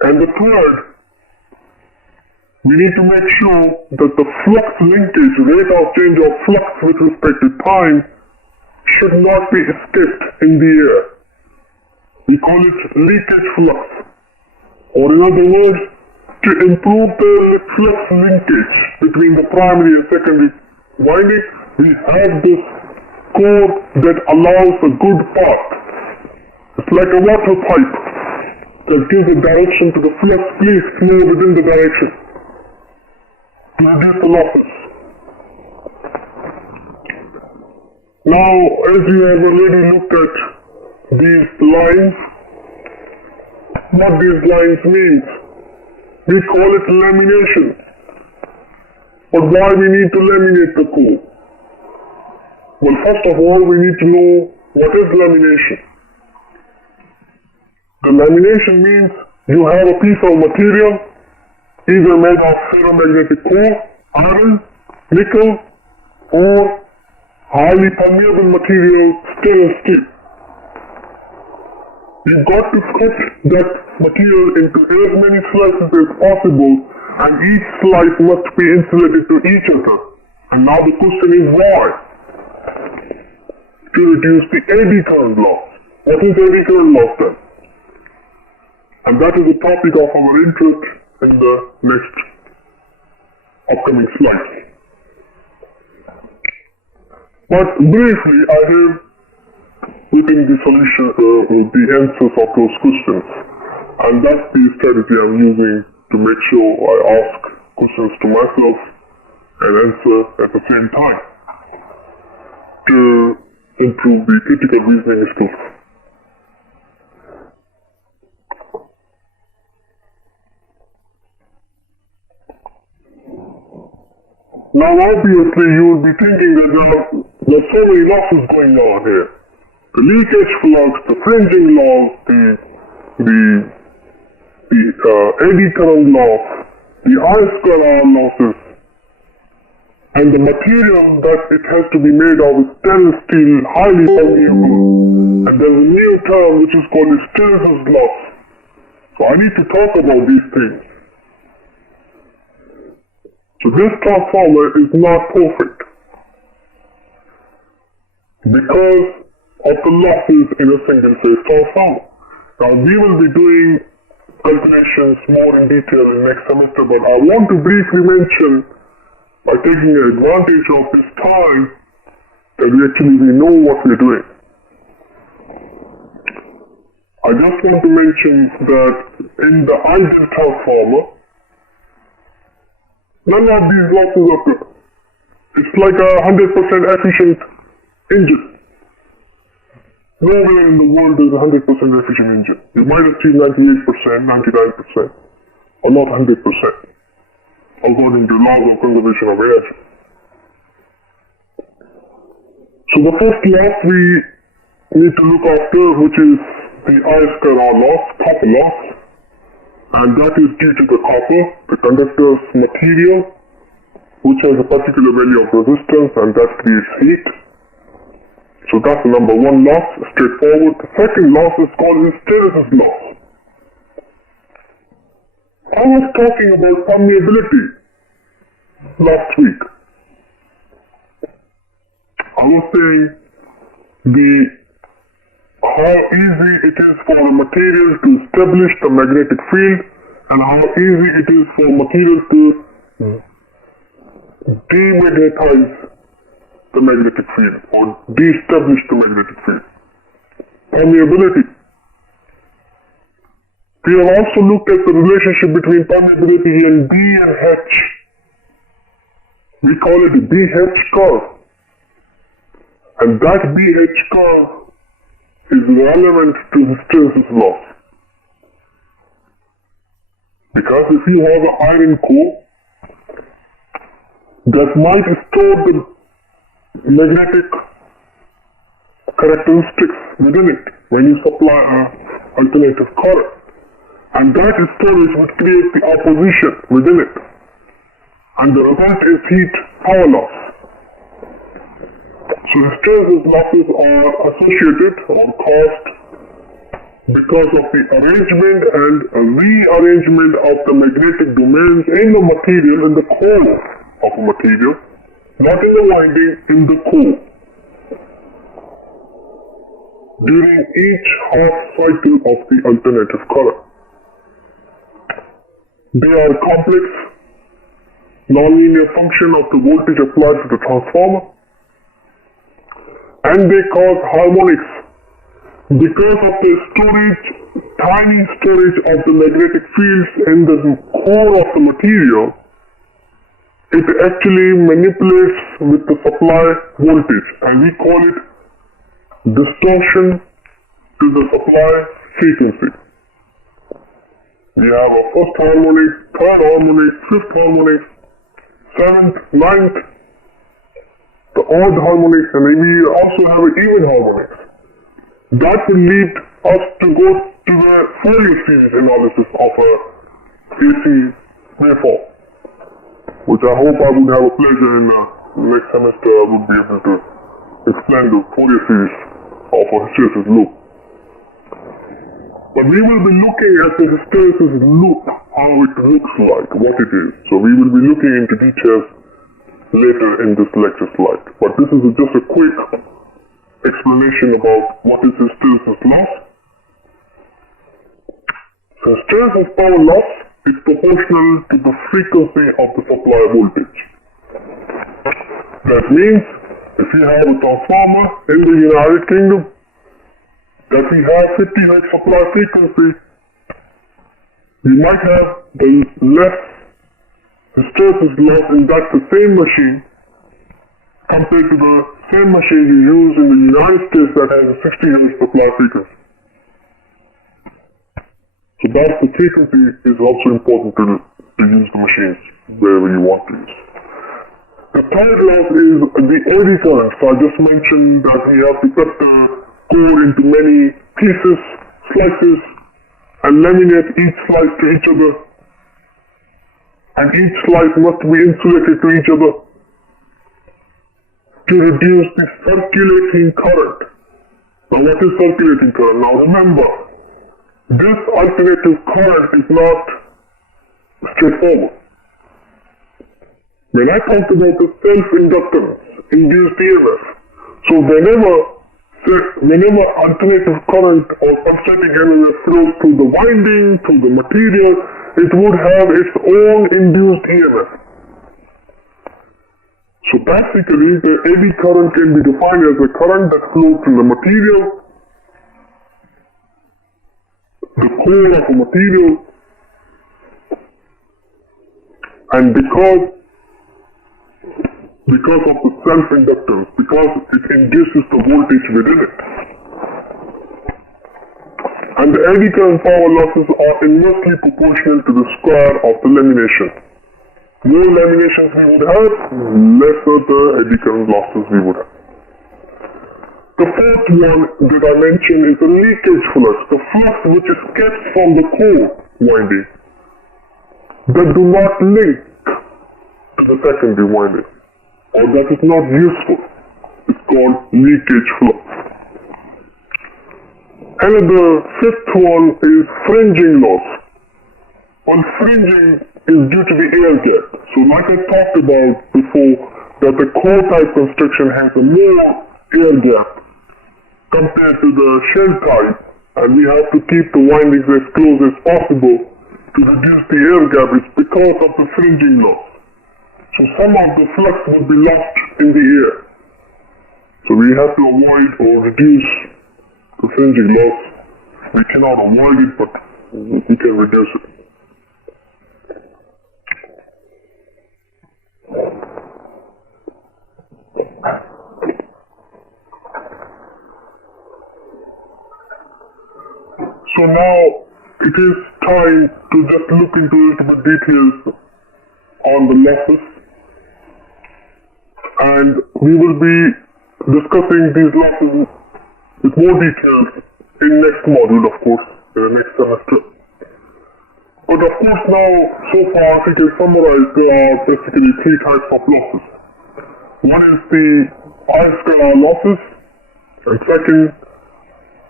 And the third, we need to make sure that the flux linkage, rate of change of flux with respect to time, should not be escaped in the air. We call it leakage flux. Or in other words, to improve the flux linkage between the primary and secondary winding, we have this core that allows a good path. It's like a water pipe that gives a direction to the flux. Please flow within the direction to reduce the losses. Now, as you have already looked at these lines, what these lines mean, we call it lamination. But why we need to laminate the core? Well, first of all, we need to know what is lamination. The lamination means you have a piece of material either made of ferromagnetic core, iron, nickel, or highly permeable material, stainless steel. You've got to cut that material into as many slices as possible, and each slice must be insulated to each other. And now the question is why? To reduce the eddy current loss. What is eddy current loss then? And that is the topic of our interest in the next upcoming slides. But briefly, I have written the solution, the answers of those questions, and that's the strategy I'm using to make sure I ask questions to myself and answer at the same time to improve the critical reasoning skills. Now obviously you will be thinking that there's so many losses going on here. The leakage flux, the fringing loss, the eddy current loss, the I-square-R losses, and the material that it has to be made of is stainless steel, highly permeable. And there's a new term which is called hysteresis loss. So I need to talk about these things. So this transformer is not perfect because of the losses in a single phase transformer. Now we will be doing calculations more in detail in next semester, but I want to briefly mention, by taking advantage of this time, that we know what we're doing. I just want to mention that in the ideal transformer, none of these losses occur. It's like a 100% efficient engine. Nowhere in the world is a 100% efficient engine. You might achieve 98%, 99%, or not 100%, according to laws of conservation of energy. So the first loss we need to look after, which is the I-square-R loss, copper loss, and that is due to the copper, the conductor's material, which has a particular value of resistance, and that creates heat. So that's the number one loss, straightforward. The second loss is called hysteresis loss. I was talking about permeability last week. I was saying how easy it is for a material to establish the magnetic field and how easy it is for material to demagnetize the magnetic field or de-establish the magnetic field. Permeability. We have also looked at the relationship between permeability and B and H. We call it the BH curve. And that BH curve is relevant to hysteresis loss. Because if you have an iron core that might store the magnetic characteristics within it when you supply an alternative current, and that storage would create the opposition within it, and the result is heat power loss. So hysteresis losses are associated or caused because of the arrangement and rearrangement of the magnetic domains in the material, in the core of a material, not in the winding, in the core, during each half cycle of the alternative current. They are complex, nonlinear function of the voltage applied to the transformer, and they cause harmonics because of the storage, tiny storage of the magnetic fields in the core of the material. It actually manipulates with the supply voltage, and we call it distortion to the supply frequency. We have a first harmonic, third harmonic, fifth harmonic, seventh, ninth, the odd harmonics, and we also have an even harmonics. That will lead us to go to the Fourier series analysis of a AC waveform, which I hope I would have a pleasure in next semester. I would be able to explain the Fourier series of a hysteresis loop. But we will be looking at the hysteresis loop, how it looks like, what it is. So we will be looking into details later in this lecture slide. But this is just a quick explanation about what is hysteresis loss. So hysteresis power loss is proportional to the frequency of the supply voltage. That means If you have a transformer in the United Kingdom that we have 50 Hz supply frequency, you might have the less hysteresis loss in that the same machine compared to the same machine you use in the United States that has a 60 Hz supply frequency. So that's the frequency is also important to use the machines wherever you want to use. The third loss is the eddy current. So I just mentioned that we have to cut the core into many pieces, slices, and laminate each slice to each other. And each slice must be insulated to each other to reduce the circulating current. Now what is circulating current? Now remember, this alternative current is not straightforward. When I talked about the self-inductance, induced EMF, so whenever alternative current or pulsating EMF flows through the winding, through the material, it would have its own induced EMF. So basically, the eddy current can be defined as a current that flows through the material, the core of a material, and because of the self-inductance, because it induces the voltage within it. And the eddy current power losses are inversely proportional to the square of the lamination. More laminations we would have, lesser the eddy current losses we would have. The fourth one that I mentioned is the leakage flux, the flux which escapes from the core winding that do not link to the secondary winding, or that is not useful. It's called leakage flux. And the fifth one is fringing loss. Well, fringing is due to the air gap. So like I talked about before, that the core type construction has a more air gap compared to the shell type, and we have to keep the windings as close as possible to reduce the air gap. It's because of the fringing loss. So some of the flux would be lost in the air. So we have to avoid or reduce the fringing loss. We cannot avoid it, but we can reduce it. So now it is time to just look into a little bit details on the losses, and we will be discussing these losses with more details in next module, of course, in the next semester. But of course now, so far, if we can summarize, there are basically three types of losses. One is the I-square losses, and second,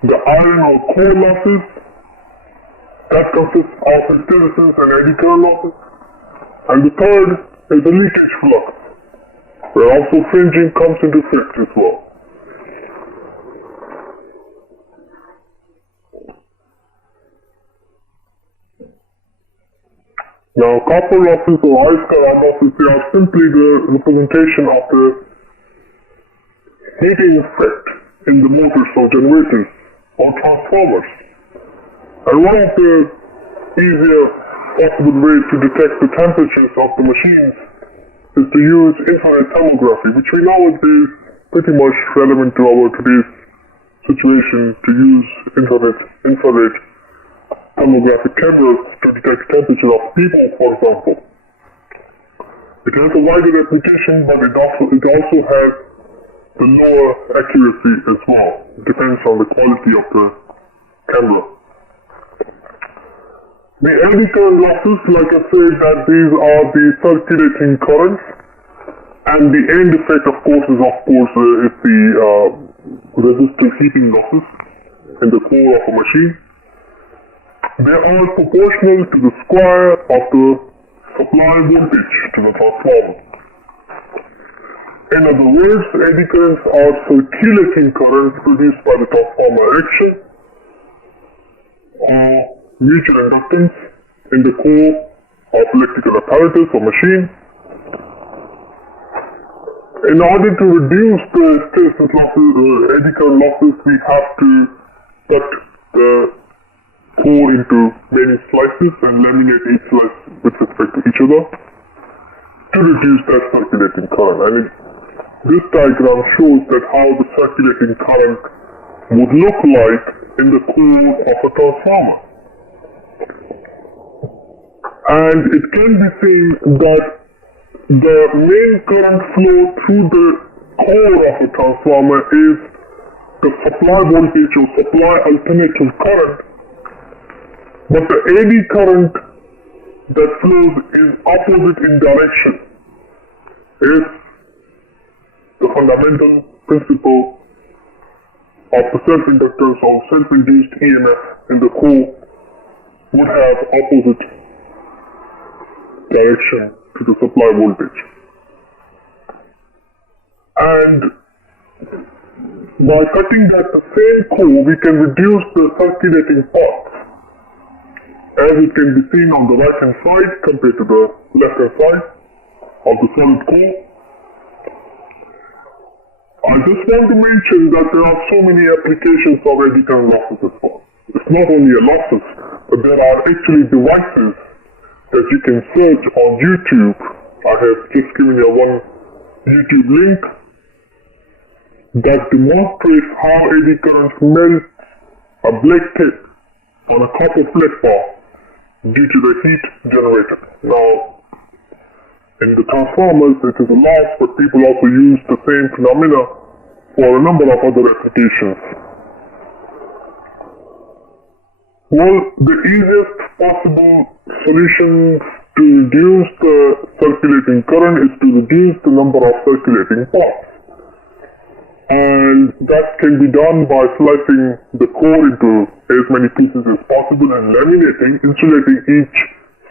the iron or core losses, that consists of hysteresis and eddy current losses. And the third is the leakage flux, where also fringing comes into effect as well. Now, copper losses or I-square losses, they are simply the representation of the heating effect in the motors or generators or transformers. And one of the easier possible ways to detect the temperatures of the machines is to use infrared thermography, which we know is pretty much relevant to our today's situation, to use infrared thermographic cameras to detect temperature of people, for example. It has a wider application, but it also has the lower accuracy as well. It depends on the quality of the camera. The eddy current losses, like I said, that these are the circulating currents, and the end effect, of course, is the resistive heating losses in the core of a machine. They are proportional to the square of the supply voltage to the transformer. In other words, eddy currents are circulating currents produced by the transformer action or mutual inductance in the core of electrical apparatus or machine. In order to reduce the hysteresis losses, eddy current losses, we have to cut the core into many slices and laminate each slice with respect to each other to reduce that circulating current. And this diagram shows that how the circulating current would look like in the core of a transformer. And it can be seen that the main current flow through the core of a transformer is the supply voltage or supply alternative current, but the eddy current that flows is opposite in direction. Is the fundamental principle of the self-inductance or self-induced EMF in the core would have opposite direction to the supply voltage. And by cutting that the same core, we can reduce the circulating path, as it can be seen on the right hand side compared to the left hand side of the solid core. I just want to mention that there are so many applications of eddy current losses as well. It's not only a losses, but there are actually devices that you can search on YouTube. I have just given you one YouTube link that demonstrates how eddy current melts a black tape on a copper flat bar due to the heat generated. Now, in the transformers, it is a loss, but people also use the same phenomena for a number of other applications. Well, the easiest possible solution to reduce the circulating current is to reduce the number of circulating paths. And that can be done by slicing the core into as many pieces as possible and laminating, insulating each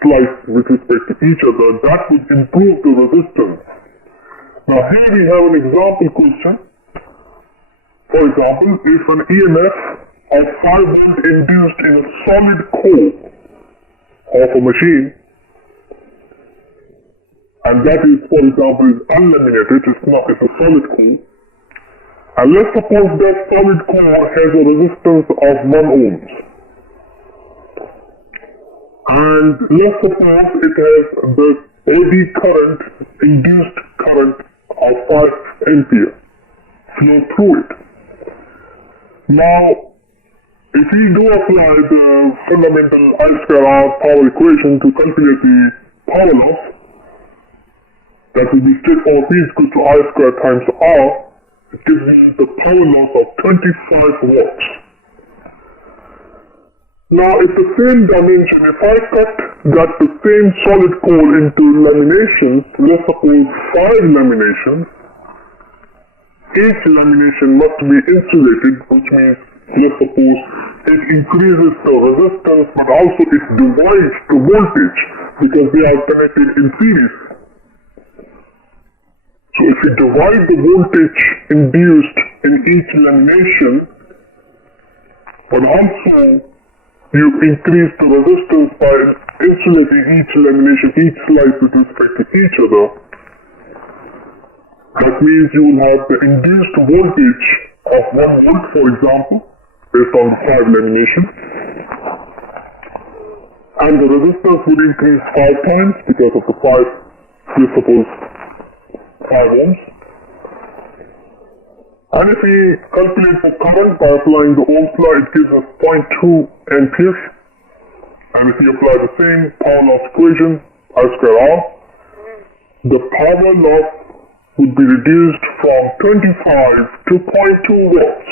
slice with respect to each other. That would improve the resistance. Now here we have an example question. For example, if an EMF of 5 volt induced in a solid core of a machine, and that is, for example, is unlaminated, it's a solid core, and let's suppose that solid core has a resistance of 1 ohms. And let's suppose it has the eddy current, induced current of 5 ampere flow through it. Now, if we do apply the fundamental I square R power equation to calculate the power loss, that will be straightforward. P is equal to I square times R. It gives me the power loss of 25 watts. Now, it's the same dimension. If I cut that the same solid core into laminations, let's suppose 5 laminations, each lamination must be insulated, which means, let's suppose, it increases the resistance, but also it divides the voltage because they are connected in series. So if you divide the voltage induced in each lamination, but also you increase the resistance by insulating each lamination, each slice with respect to each other, that means you will have the induced voltage of 1 volt, for example, based on the 5 laminations, and the resistance would increase 5 times because of the 5, let's suppose 5 ohms. And if we calculate the current by applying the Ohm's law, it gives us 0.2 amperes. And if we apply the same power loss equation, I square R, the power loss would be reduced from 25 to 0.2 watts.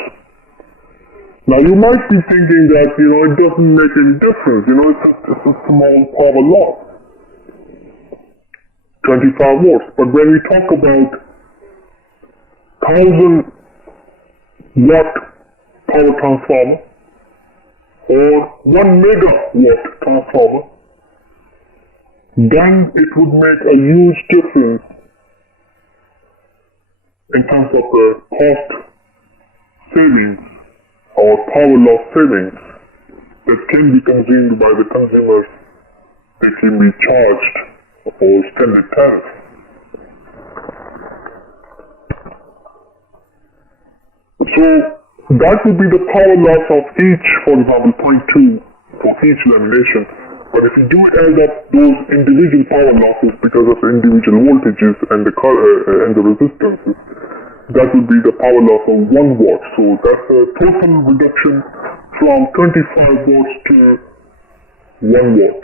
Now you might be thinking that, it doesn't make any difference, it's a small power loss, 25 watts. But when we talk about 1000 watt power transformer or 1 megawatt transformer, then it would make a huge difference in terms of the cost savings or power loss savings that can be consumed by the consumers. They can be charged for standard tariff. So that would be the power loss of each, for example, 0.2 for each lamination. But if you do add up those individual power losses because of individual voltages and the resistances, that would be the power loss of 1 watt. So that's a total reduction from 25 watts to 1 watt.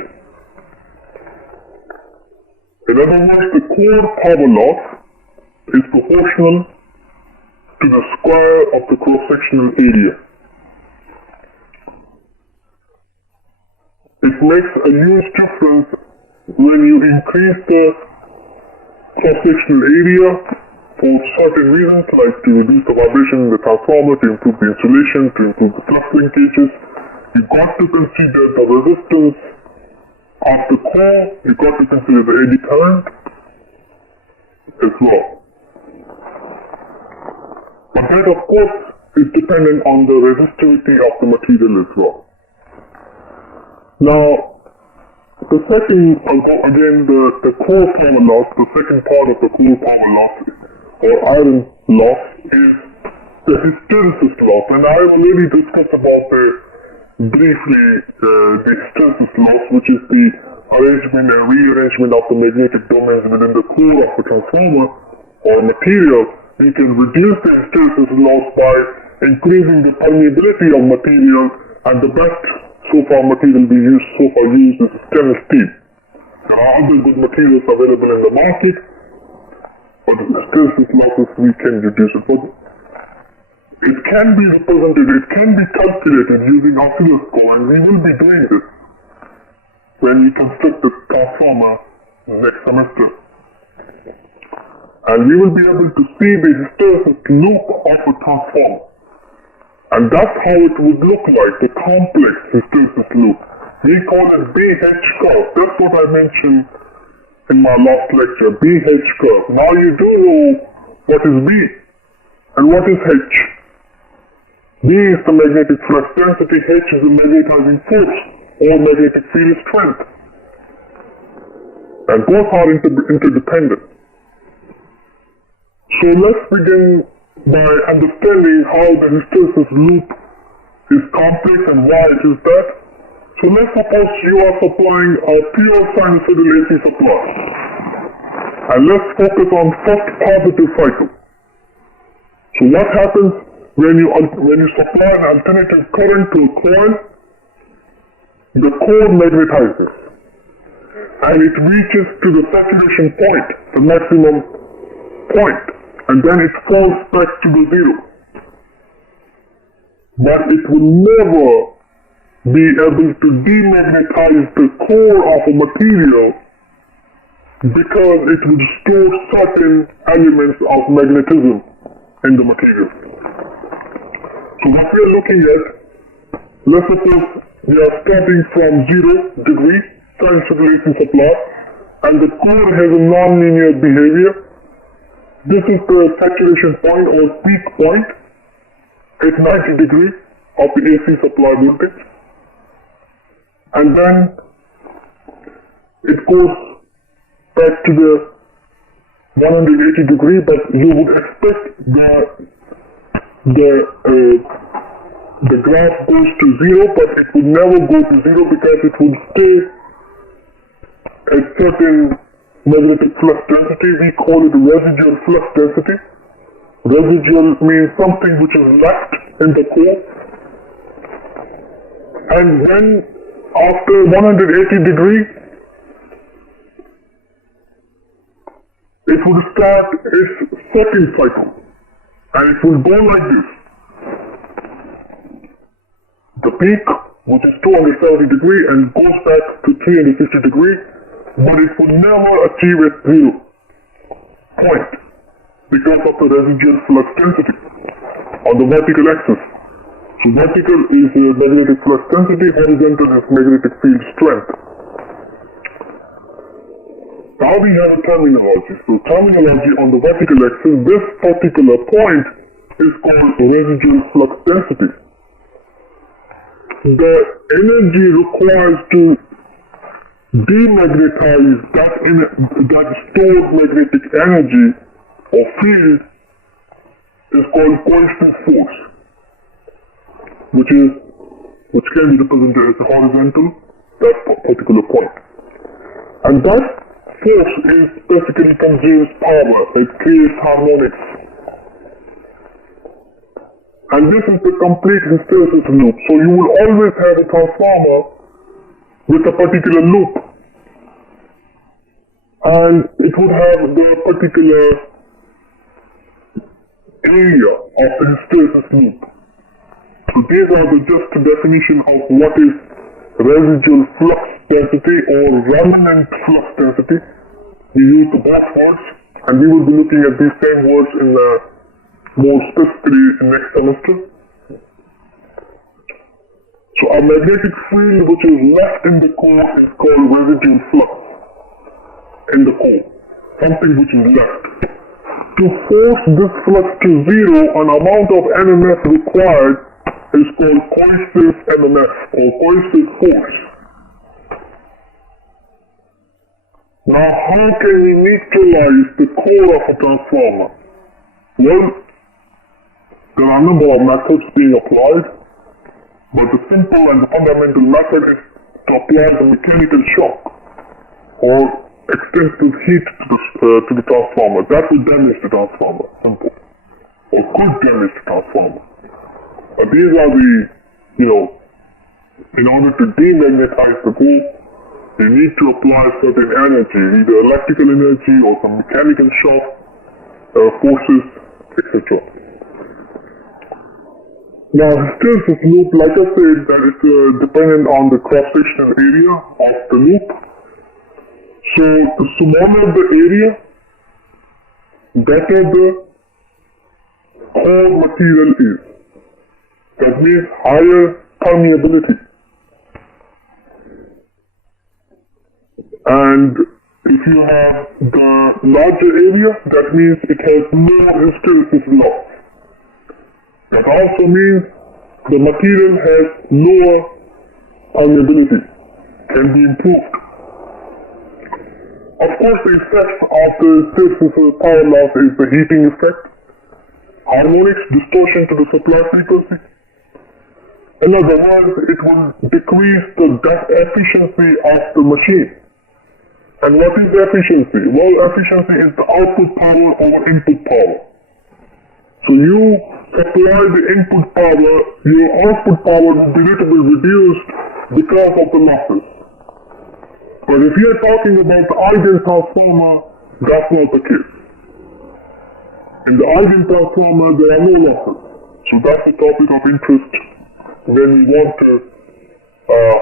In other words, the core power loss is proportional to the square of the cross-sectional area. It makes a huge difference when you increase the cross-sectional area for certain reasons, like to reduce the vibration in the transformer, to improve the insulation, to improve the flux linkages. You've got to consider the resistance of the core, you've got to consider the eddy current as well. But that, of course, is dependent on the resistivity of the material as well. Now, the second, again, the core power loss, the second part of the core power loss, or iron loss, is the hysteresis loss. And I have already discussed about briefly the hysteresis loss, which is the arrangement and rearrangement of the magnetic domains within the core of a transformer or material. You can reduce the hysteresis loss by increasing the permeability of material, and the best so far material we use is stainless steel. There are other good materials available in the market, but the hysteresis losses we can reduce it. But it can be represented, it can be calculated using oscilloscope, and we will be doing this when we construct the transformer next semester. And we will be able to see the hysteresis loop of a transformer. And that's how it would look like, the complex hysteresis loop. We call it BH curve. That's what I mentioned in my last lecture, BH curve. Now you do know what is B and what is H. B is the magnetic flux density, H is the magnetizing force or magnetic field strength. And both are interdependent. So let's begin by understanding how the hysteresis loop is complex and why it is that. So let's suppose you are supplying a pure sinusoidal AC supply. And let's focus on first positive cycle. So what happens when you supply an alternative current to a coil? The core magnetizes and it reaches to the saturation point, the maximum point, and then it falls back to the zero. But it will never be able to demagnetize the core of a material because it would store certain elements of magnetism in the material. So what we are looking at, let's suppose we are starting from 0 degree sinusoidal AC supply, and the core has a non-linear behavior. This is the saturation point or peak point at 90 degrees of the AC supply voltage. And then it goes back to the 180 degree, but you would expect the graph goes to 0, but it would never go to 0 because it would stay at certain magnetic flux density. We call it residual flux density. Residual means something which is left in the core. And then after 180 degrees, it would start its second cycle. And it will go like this. The peak, which is 270 degrees, and goes back to 360 degrees, but it will never achieve its 0 point because of the residual flux density on the vertical axis. So vertical is magnetic flux density, horizontal is magnetic field strength. Now we have a terminology. So terminology on the vertical axis, this particular point is called residual flux density. The energy required to demagnetize that stored magnetic energy or field is called coercive force, which can be represented as a horizontal, that particular point. And that force is basically conserves power, it creates harmonics. And this is the complete hysteresis loop. So you will always have a transformer with a particular loop. And it would have the particular area of the hysteresis loop. So these are the just definition of what is residual flux density or remnant flux density. We use the both words, and we will be looking at these same words in more specifically in next semester. So a magnetic field which is left in the core is called residual flux in the core, something which is left. To force this flux to zero, an amount of MMF required is called coercive MMF or coercive force. Now, how can we neutralize the core of a transformer? Well, there are a number of methods being applied, but the simple and the fundamental method is to apply the mechanical shock or extensive heat to the transformer. That will damage the transformer, simple, or could damage the transformer. These are the, in order to demagnetize the core, you need to apply certain energy, either electrical energy or some mechanical shock, forces, etc. Now, hysteresis loop, like I said, that is dependent on the cross-sectional area of the loop. So, the smaller the area, better the core material is. That means higher permeability. And if you have the larger area, that means it has more hysteresis loss. That also means the material has lower permeability, can be improved. Of course, the effect of the hysteresis power loss is the heating effect, harmonics, distortion to the supply frequency. In other words, it will decrease the efficiency of the machine. And what is efficiency? Well, efficiency is the output power over input power. So you supply the input power, your output power will be little bit reduced because of the losses. But if you are talking about the ideal transformer, that's not the case. In the ideal transformer, there are no losses. So that's the topic of interest when we want to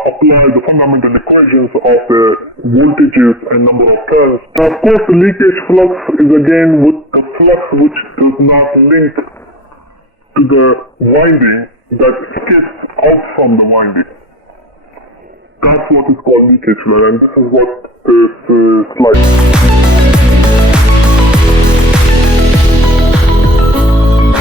apply the fundamental equations of the voltages and number of turns. Now, of course, the leakage flux is again with the flux which does not link to the winding that skips out from the winding. That's what is called leakage flux, and this is what this slide